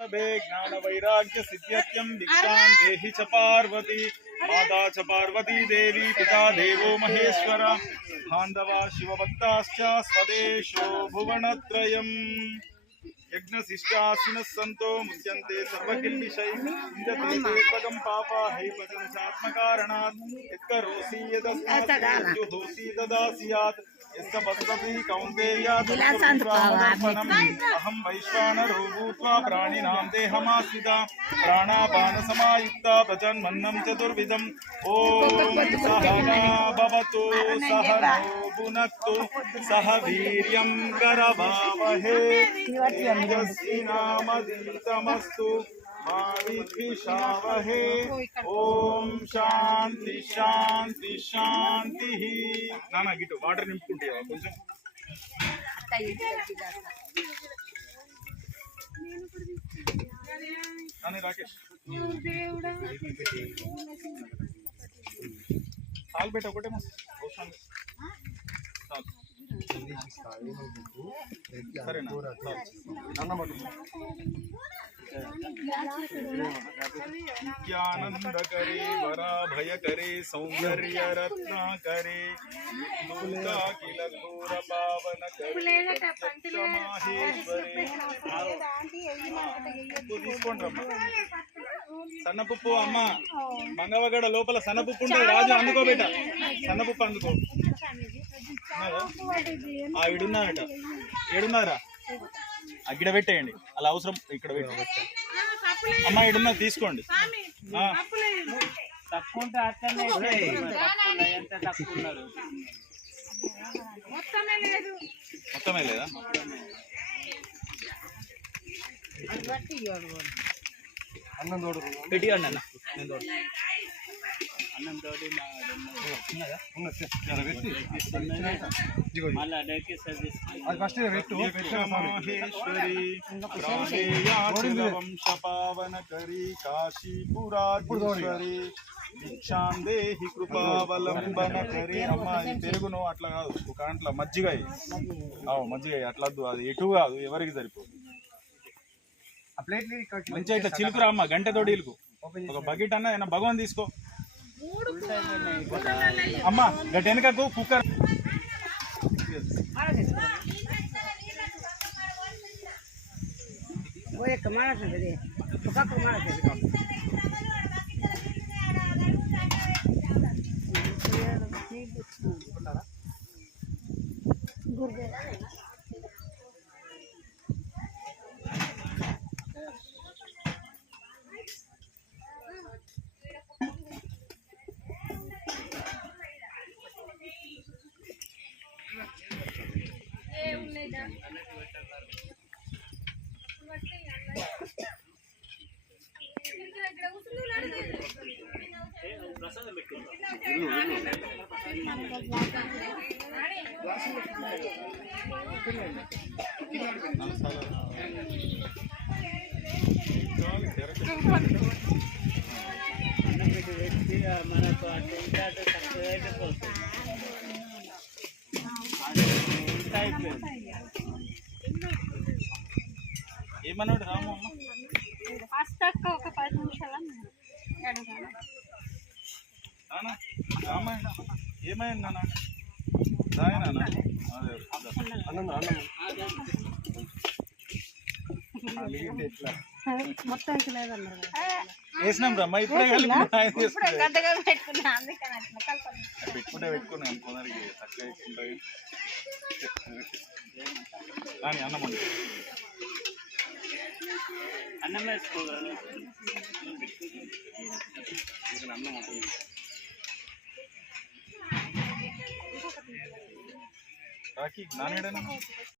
ज्ञान वैराग्य सिद्ध्यर्थं भिक्षां देहि च पार्वती माता च पार्वती देवी पिता देवो महेश्वर बान्धवा शिवभक्ताश्च स्वदेशो भुवनत्रयम् यज्ञशिष्टासिनः सन्तो मुच्यन्ते सर्वकिल्बिषैः इन्द्रदेवेत्वगं पापा हैपचंसात्मकारणात् यत्करोषि यदस्मात् जुहोषि ददासि यात् यस्य पद्धति कौन्तेयादर्पणम् अहं वैश्वानरो भूत्वा प्राणिनां देहमाश्रिता प्राणापानसमायुक्ता प्रजन्मन्नं चतुर्विधम् ॐ सहना भवतु सहनौ भुनक्तु सह वीर्यं करवावहै तेजस्विनामधीतमस्तु मा विद्विषावहै ओम शांति शांति शांति नाना गिट्టు వాటర్ నింపుకుంటావా కొంచెం నాని రాకేష్ దేవుడా సాల్ బెట ఒకటే మస్ అవసరం సరేనా नित्यानंदकरे वराभयकरे सौंदर्यरत्नाकरे किल घोर पावनकरे माहेश्वरे సన్నపప్పు అమ్మ మంగవగడ లోపల సన్నపప్పు ఉంటుంది రాజు అందుకో బేట సన్నపప్పు అందుకో ఈడున్నారట ఏడున్నారా అక్కడ పెట్టేయండి అలా అవసరం ఇక్కడ పెట్టండి అమ్మ ఇడున్నా తీసుకోండి తక్కువ మొత్తమే లేదా అన్నం తోడు పెట్టియండి అన్న అన్నం తోడు వంశపావనకరీ కాశీపురాధీశ్వరి భిక్షాం దేహి కృపావలంబనకరీ అమ్మ అది పెరుగును అట్లా కాదు ఒక దాంట్లో మజ్జిగ మజ్జిగ అట్లా అది ఎటు కాదు ఎవరికి సరిపోదు మంచిగా ఇట్లా చిలుకురా అమ్మ గంట తోడి ఇలుకు ఒక బకెట్ అన్న ఏమన్నా భగవాన్ తీసుకో అమ్మ గంట వెనకకు కుక్కర్ ఏమన్నాడు రాము ఒక 10 నిమిషాలు రామాయణ ఏమైంది నాన్న రాయనా వేసినాం రమ్మా ఇప్పుడే పెట్టుకున్నాం కొందరికి తక్కువ వేసుకుంటాయి కానీ అన్నం అన్నం వేసుకోవాలి అన్నం రాకి నానేడనా